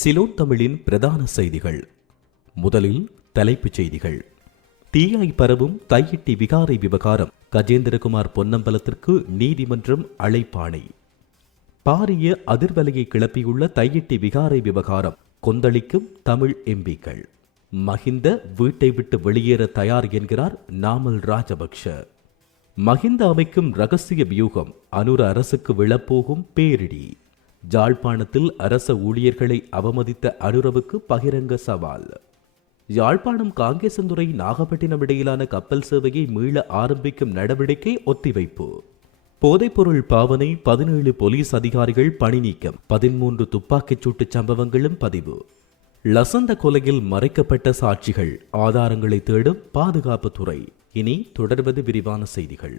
சிலோன் தமிழின் பிரதான செய்திகள். முதலில் தலைப்புச் செய்திகள். தீயாய் பரவும் தையிட்டி விகாரை விவகாரம். கஜேந்திரகுமார் பொன்னம்பலத்திற்கு நீதிமன்றம் அழைப்பாணை. பாரிய அதிர்வலையை கிளப்பியுள்ள தையிட்டி விகாரை விவகாரம். கொந்தளிக்கும் தமிழ் எம்பிக்கள். மஹிந்த வீட்டை விட்டு வெளியேற தயார் என்கிறார் நாமல் ராஜபக்ஷ. மஹிந்த அமைக்கும் ரகசிய வியூகம் அனுர அரசுக்கு விழப்போகும் பேரிடி. யாழ்ப்பாணத்தில் அரச ஊழியர்களை அவமதித்த அனுரவுக்கு பகிரங்க சவால். யாழ்ப்பாணம் காங்கேசந்துறை நாகப்பட்டினம் இடையிலான கப்பல் சேவையை மீள ஆரம்பிக்கும் நடவடிக்கை ஒத்திவைப்பு. போதைப்பொருள் பாவனை, 17 போலீஸ் அதிகாரிகள் பணி நீக்கம், 13 துப்பாக்கிச் சூட்டு சம்பவங்களும் பதிவு. லசந்த கொலையில் மறைக்கப்பட்ட சாட்சிகள், ஆதாரங்களை தேடும் பாதுகாப்புத்துறை. இனி தொடர்வது விரிவான செய்திகள்.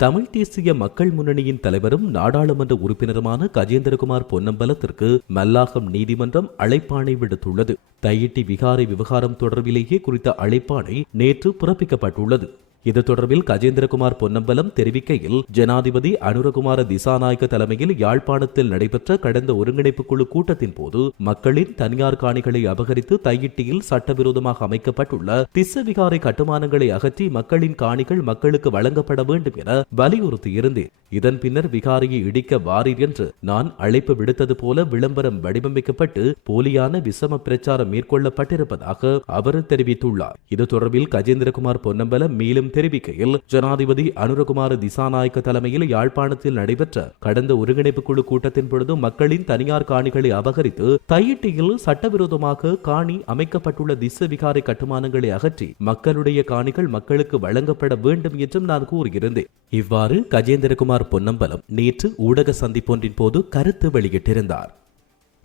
தமிழ் தேசிய மக்கள் முன்னணியின் தலைவரும் நாடாளுமன்ற உறுப்பினருமான கஜேந்திரகுமார் பொன்னம்பலத்திற்கு மல்லாகம் நீதிமன்றம் அழைப்பாணை விடுத்துள்ளது. தையிட்டி விகாரை விவகாரம் தொடர்பிலேயே குறித்த அழைப்பாணை நேற்று பிறப்பிக்கப்பட்டுள்ளது. இது தொடர்பில் கஜேந்திரகுமார் பொன்னம்பலம் தெரிவிக்கையில், ஜனாதிபதி அனுரகுமார திசாநாயக்க தலைமையில் யாழ்ப்பாணத்தில் நடைபெற்ற கடந்த ஒருங்கிணைப்பு குழு கூட்டத்தின் போது மக்களின் தனியார் காணிகளை அபகரித்து தையிட்டியில் சட்டவிரோதமாக அமைக்கப்பட்டுள்ள திஸ்ஸ விகாரை கட்டுமானங்களை அகற்றி மக்களின் காணிகள் மக்களுக்கு வழங்கப்பட வேண்டும் என வலியுறுத்தியிருந்தேன். இதன் பின்னர் விகாரையை இடிக்க வாரீர் என்று நான் அழைப்பு விடுத்தது போல விளம்பரம் வடிவமைக்கப்பட்டு போலியான விசம பிரச்சாரம் மேற்கொள்ளப்பட்டிருப்பதாக அவர் தெரிவித்துள்ளார். இது தொடர்பில் கஜேந்திரகுமார் பொன்னம்பலம் மேலும் தெரிவிக்கையில், ஜனாதிபதி அனுரகுமார திசாநாயக்க தலைமையில் யாழ்ப்பாணத்தில் நடைபெற்ற கடந்த ஒருங்கிணைப்பு குழு கூட்டத்தின் பொழுது மக்களின் தனியார் காணிகளை அபகரித்து தையிட்டியில் சட்டவிரோதமாக காணி அமைக்கப்பட்டுள்ள திஸ்ஸ விகாரை கட்டுமானங்களை அகற்றி மக்களுடைய காணிகள் மக்களுக்கு வழங்கப்பட வேண்டும் என்றும் நான் கூறியிருந்தேன். இவ்வாறு கஜேந்திரகுமார் பொன்னம்பலம் நேற்று ஊடக சந்திப்பொன்றின் போது கருத்து வெளியிட்டிருந்தார்.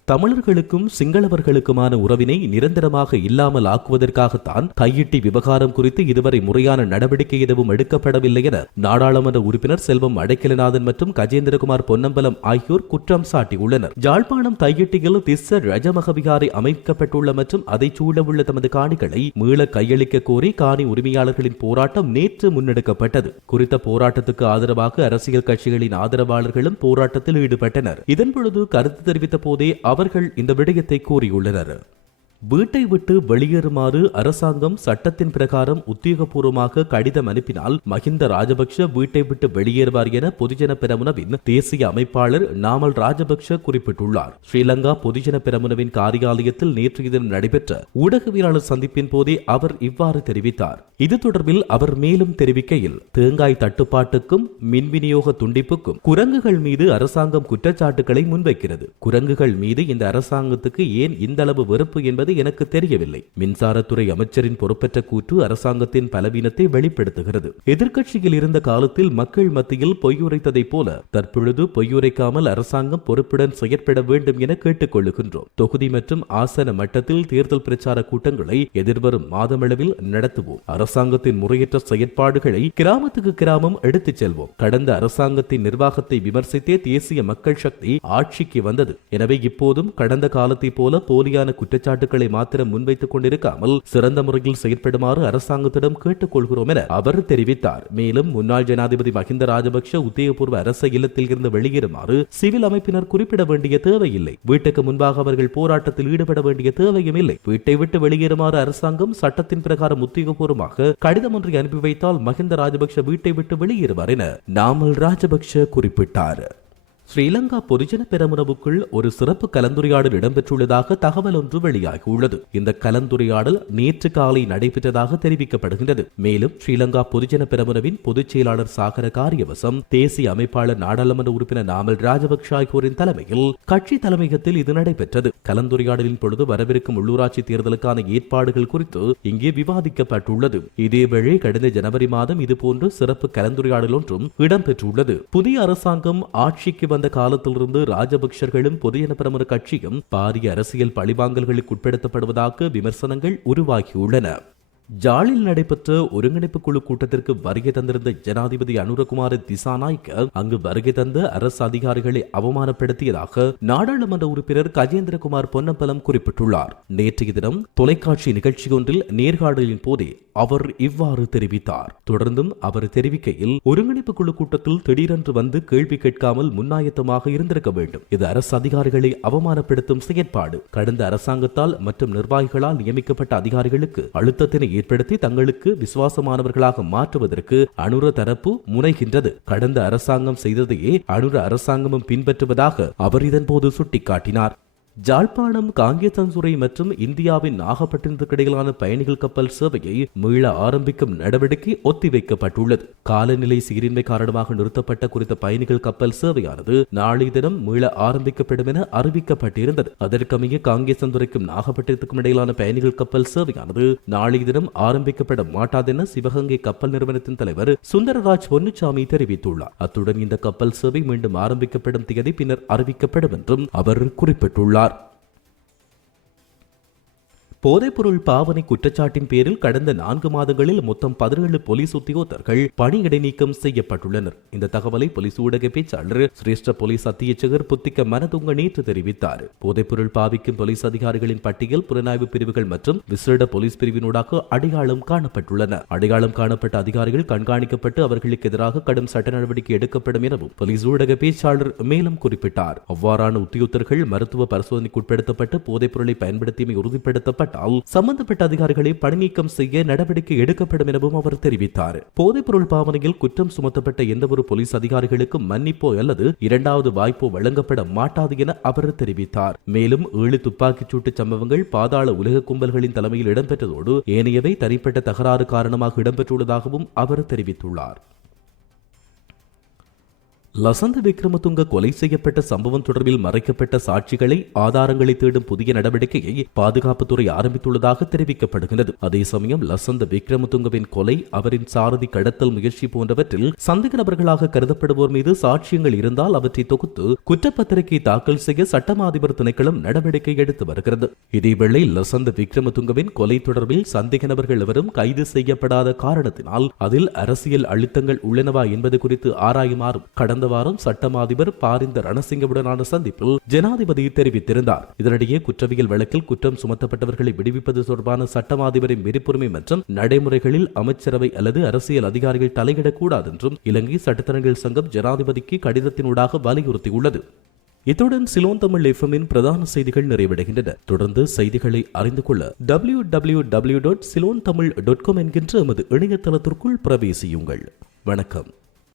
தமிழர்களுக்கும் சிங்களவர்களுக்குமான உறவினை நிரந்தரமாக இல்லாமல் ஆக்குவதற்காகத்தான் தையிட்டி விவகாரம் குறித்து இதுவரை முறையான நடவடிக்கை எதுவும் எடுக்கப்படவில்லை என நாடாளுமன்ற உறுப்பினர் செல்வம் அடைக்கலநாதன் மற்றும் கஜேந்திரகுமார் பொன்னம்பலம் ஆகியோர் குற்றம் சாட்டியுள்ளனர். யாழ்ப்பாணம் தையிட்டியில் திஸ்ஸ ரஜமக விகாரை அமைக்கப்பட்டுள்ள மற்றும் அதை சூழவுள்ள தமது காணிகளை மீள கையளிக்க கோரி காணி உரிமையாளர்களின் போராட்டம் நேற்று முன்னெடுக்கப்பட்டது. குறித்த போராட்டத்துக்கு ஆதரவாக அரசியல் கட்சிகளின் ஆதரவாளர்களும் போராட்டத்தில் ஈடுபட்டனர். இதன்பொழுது கருத்து தெரிவித்த போதே அவர்கள் இந்த விடயத்தை கூறியுள்ளனர். வீட்டை விட்டு வெளியேறுமாறு அரசாங்கம் சட்டத்தின் பிரகாரம் உத்தியோகபூர்வமாக கடிதம் அனுப்பினால் மஹிந்த ராஜபக்ஷ வீட்டை விட்டு வெளியேறுவார் என பொதுஜன பெரமுனவின் தேசிய அமைப்பாளர் நாமல் ராஜபக்ஷ குறிப்பிட்டுள்ளார். ஸ்ரீலங்கா பொதுஜன பெரமுனவின் காரியாலயத்தில் நேற்றைய தினம் நடைபெற்ற ஊடகவியலாளர் சந்திப்பின் போதே அவர் இவ்வாறு தெரிவித்தார். இது தொடர்பில் அவர் மேலும் தெரிவிக்கையில், தேங்காய் தட்டுப்பாட்டுக்கும் மின் விநியோக துண்டிப்புக்கும் குரங்குகள் மீது அரசாங்கம் குற்றச்சாட்டுகளை முன்வைக்கிறது. குரங்குகள் மீது இந்த அரசாங்கத்துக்கு ஏன் இந்த அளவு வெறுப்பு என்பது எனக்கு தெரியவில்லை. மின்சாரத்துறை அமைச்சரின் பொறுப்பற்ற கூற்று அரசாங்கத்தின் பலவீனத்தை வெளிப்படுத்துகிறது. எதிர்க்கட்சியில் இருந்த காலத்தில் மக்கள் மத்தியில் பொய்யுரைத்ததை போல தற்பொழுது பொய்யுரைக்காமல் அரசாங்கம் பொறுப்புடன் செயற்பட வேண்டும் என கேட்டுக் கொள்ளுகின்றோம். தொகுதி மற்றும் ஆசன மட்டத்தில் தேர்தல் பிரச்சார கூட்டங்களை எதிர்வரும் மாதமளவில் நடத்துவோம். அரசாங்கத்தின் முறையற்ற செயற்பாடுகளை கிராமத்துக்கு கிராமம் எடுத்துச் செல்வோம். கடந்த அரசாங்கத்தின் நிர்வாகத்தை விமர்சித்தே தேசிய மக்கள் சக்தி ஆட்சிக்கு வந்தது. எனவே இப்போதும் கடந்த காலத்தை போல போலியான குற்றச்சாட்டுகள் மாத்திரம் முன்வைத்துக் கொண்டிருக்காமல் சிறந்த முறையில் செயற்படுமாறு அரசாங்கத்திடம் கேட்டுக் கொள்கிறோம் என அவர் தெரிவித்தார். மேலும் முன்னாள் ஜனாதிபதி மஹிந்த ராஜபக்ஷ உத்தியோகபூர்வ அரச இல்லத்தில் இருந்து வெளியேறுமாறு சிவில் அமைப்பினர் குறிப்பிட வேண்டிய தேவையில்லை. வீட்டுக்கு முன்பாக அவர்கள் போராட்டத்தில் ஈடுபட வேண்டிய தேவையும் இல்லை. வீட்டை விட்டு வெளியேறுமாறு அரசாங்கம் சட்டத்தின் பிரகாரம் உத்தியோகபூர்வமாக கடிதம் ஒன்றை அனுப்பி வைத்தால் மஹிந்த ராஜபக்ஷ வீட்டை விட்டு வெளியேறுவார் என நாமல் ராஜபக்ஷ குறிப்பிட்டார். ஸ்ரீலங்கா பொதுஜன பெரமுனவுக்குள் ஒரு சிறப்பு கலந்துரையாடல் இடம்பெற்றுள்ளதாக தகவல் ஒன்று வெளியாகியுள்ளது. இந்த கலந்துரையாடல் நேற்று காலை நடைபெற்றதாக தெரிவிக்கப்படுகின்றது. மேலும் ஸ்ரீலங்கா பொதுஜன பெரமுனவின் பொதுச் செயலாளர் சாகர காரியவசம், தேசிய அமைப்பாளர் நாடாளுமன்ற உறுப்பினர் நாமல் ராஜபக்ஷ ஆகியோரின் தலைமையில் கட்சி தலைமையகத்தில் இது நடைபெற்றது. கலந்துரையாடலின் பொழுது வரவிருக்கும் உள்ளூராட்சி தேர்தலுக்கான ஏற்பாடுகள் குறித்து இங்கே விவாதிக்கப்பட்டுள்ளது. இதேவேளை கடந்த ஜனவரி மாதம் இதுபோன்று சிறப்பு கலந்துரையாடல் ஒன்றும் இடம்பெற்றுள்ளது. புதிய அரசாங்கம் ஆட்சிக்கு வந்த காலத்திலிருந்து ராஜபக்ஷர்களும் பொதுஜன பெரமுன கட்சியும் பாரிய அரசியல் பழிவாங்கல்களுக்கு உட்படுத்தப்படுவதாக விமர்சனங்கள் உருவாகியுள்ளன. ஜாலில் நடைபெற்ற ஒருங்கிணைப்பு குழு கூட்டத்திற்கு வருகை தந்திருந்த ஜனாதிபதி அனுரகுமார திசாநாயக்க அங்கு வருகை தந்த அரசு அதிகாரிகளை அவமானப்படுத்தியதாக நாடாளுமன்ற உறுப்பினர் கஜேந்திரகுமார் பொன்னம்பலம் குறிப்பிட்டுள்ளார். நேற்றைய தினம் தொலைக்காட்சி நிகழ்ச்சி ஒன்றில் நேர்காணலின் போதே அவர் இவ்வாறு தெரிவித்தார். தொடர்ந்தும் அவர் தெரிவிக்கையில், ஒருங்கிணைப்பு குழு கூட்டத்தில் திடீரென்று வந்து கேள்வி கேட்காமல் முன்னாயத்தமாக இருந்திருக்க வேண்டும். இது அரசு அதிகாரிகளை அவமானப்படுத்தும் செயற்பாடு. கடந்த அரசாங்கத்தால் மற்றும் நிர்வாகிகளால் நியமிக்கப்பட்ட அதிகாரிகளுக்கு அழுத்தத்தினை ஏற்படுத்தி தங்களுக்கு விசுவாசமானவர்களாக மாற்றுவதற்கு அனுர தரப்பு முனைகின்றது. கடந்த அரசாங்கம் செய்ததையே அனுர அரசாங்கமும் பின்பற்றுவதாக அவர் இதன்போது சுட்டிக்காட்டினார். ஜாழ்ப்பாணம் காங்கேசன்துறை மற்றும் இந்தியாவின் நாகப்பட்டினத்துக்கு இடையிலான பயணிகள் கப்பல் சேவையை மீள ஆரம்பிக்கும் நடவடிக்கை ஒத்திவைக்கப்பட்டுள்ளது. காலநிலை சீரின்மை காரணமாக நிறுத்தப்பட்ட குறித்த பயணிகள் கப்பல் சேவையானது நாளை தினம் மீள ஆரம்பிக்கப்படும் என அறிவிக்கப்பட்டிருந்தது. அதற்கமைய காங்கேசன்துறைக்கும் நாகப்பட்டினத்துக்கும் இடையிலான பயணிகள் கப்பல் சேவையானது நாளை தினம் ஆரம்பிக்கப்பட மாட்டாது என சிவகங்கை கப்பல் நிறுவனத்தின் தலைவர் சுந்தரராஜ் பொன்னுச்சாமி தெரிவித்துள்ளார். அத்துடன் இந்த கப்பல் சேவை மீண்டும் ஆரம்பிக்கப்படும் தேதி பின்னர் அறிவிக்கப்படும் என்றும் அவர் குறிப்பிட்டுள்ளார். போதைப்பொருள் பாவனை குற்றச்சாட்டின் பேரில் கடந்த 4 மாதங்களில் மொத்தம் 17 போலீஸ் உத்தியோகத்தர்கள் பணியிடை நீக்கம் செய்யப்பட்டுள்ளனர். இந்த தகவலை போலீஸ் ஊடக பேச்சாளர் சிரேஷ்ட போலீஸ் அத்தியட்சகர் புத்திக்க மனதுங்க நேற்று தெரிவித்தார். போதைப்பொருள் பாவிக்கும் போலீஸ் அதிகாரிகளின் பட்டியல் புலனாய்வு பிரிவுகள் மற்றும் விசேட போலீஸ் பிரிவினூடாக அடையாளம் காணப்பட்டுள்ளன. அடையாளம் காணப்பட்ட அதிகாரிகள் கண்காணிக்கப்பட்டு அவர்களுக்கு எதிராக கடும் சட்ட நடவடிக்கை எடுக்கப்படும் எனவும் போலீஸ் ஊடக பேச்சாளர் மேலும் குறிப்பிட்டார். அவ்வாறான உத்தியோகத்தர்கள் மருத்துவ பரிசோதனைக்கு உட்படுத்தப்பட்டு போதைப்பொருளை பயன்படுத்தியமை உறுதிப்படுத்தப்பட்ட சம்பந்தப்பட்ட அதிகாரிகளை பணிநீக்கம் செய்ய நடவடிக்கை எடுக்கப்படும் எனவும் அவர் தெரிவித்தார். போதைப்பொருள் பாவனையில் குற்றம் சுமத்தப்பட்ட எந்தவொரு போலீஸ் அதிகாரிகளுக்கும் மன்னிப்போ அல்லது இரண்டாவது வாய்ப்போ வழங்கப்பட மாட்டாது என அவர் தெரிவித்தார். மேலும் 7 துப்பாக்கிச் சூட்டு சம்பவங்கள் பாதாள உலக கும்பல்களின் தலைமையில் இடம்பெற்றதோடு ஏனையவை தனிப்பட்ட தகராறு காரணமாக இடம்பெற்றுள்ளதாகவும் அவர் தெரிவித்துள்ளார். லசந்த விக்ரமதுங்க கொலை செய்யப்பட்ட சம்பவம் தொடர்பில் மறைக்கப்பட்ட சாட்சிகளை ஆதாரங்களை தேடும் புதிய நடவடிக்கையை பாதுகாப்புத்துறை ஆரம்பித்துள்ளதாக தெரிவிக்கப்படுகிறது. அதே சமயம் லசந்த விக்ரமதுங்கவின் கொலை, அவரின் சாரதி கடத்தல் முயற்சி போன்றவற்றில் சந்தேக நபர்களாக கருதப்படுவோர் மீது சாட்சியங்கள் இருந்தால் அவற்றை தொகுத்து குற்றப்பத்திரிகை தாக்கல் செய்ய சட்டமா அதிபர் திணைக்களம் நடவடிக்கை எடுத்து வருகிறது. இதேவேளை லசந்த விக்ரமதுங்கவின் கொலை தொடர்பில் சந்தேக நபர்கள் எவரும் கைது செய்யப்படாத காரணத்தினால் அதில் அரசியல் அழுத்தங்கள் உள்ளனவா என்பது குறித்து ஆராயுமாறும் கடந்த வாரம் சட்டமா அதிபர் பாரிந்த ரணசிங்கவுடனான சந்திப்பில் ஜனாதிபதி தெரிவித்திருந்தார். இதனிடையே குற்றவியல் வழக்கில் குற்றம் சுமத்தப்பட்டவர்களை விடுவிப்பது தொடர்பான சட்டமா அதிபரின் விருப்புரிமை மற்றும் நடைமுறைகளில் அமைச்சரவை அல்லது அரசியல் அதிகாரிகள் தலையிடக்கூடாது என்றும் இலங்கை சட்டத்தரணிகள் சங்கம் ஜனாதிபதிக்கு கடிதத்தினூடாக வலியுறுத்தியுள்ளது. இத்துடன் சிலோன் தமிழ் எஃப்எம்மின் பிரதான செய்திகள் நிறைவடைகின்றன. தொடர்ந்து செய்திகளை அறிந்து கொள்ள www.ceylontamil.com என்கின்ற எமது இணையதளத்திற்குள் பிரவேசியுங்கள். வணக்கம்.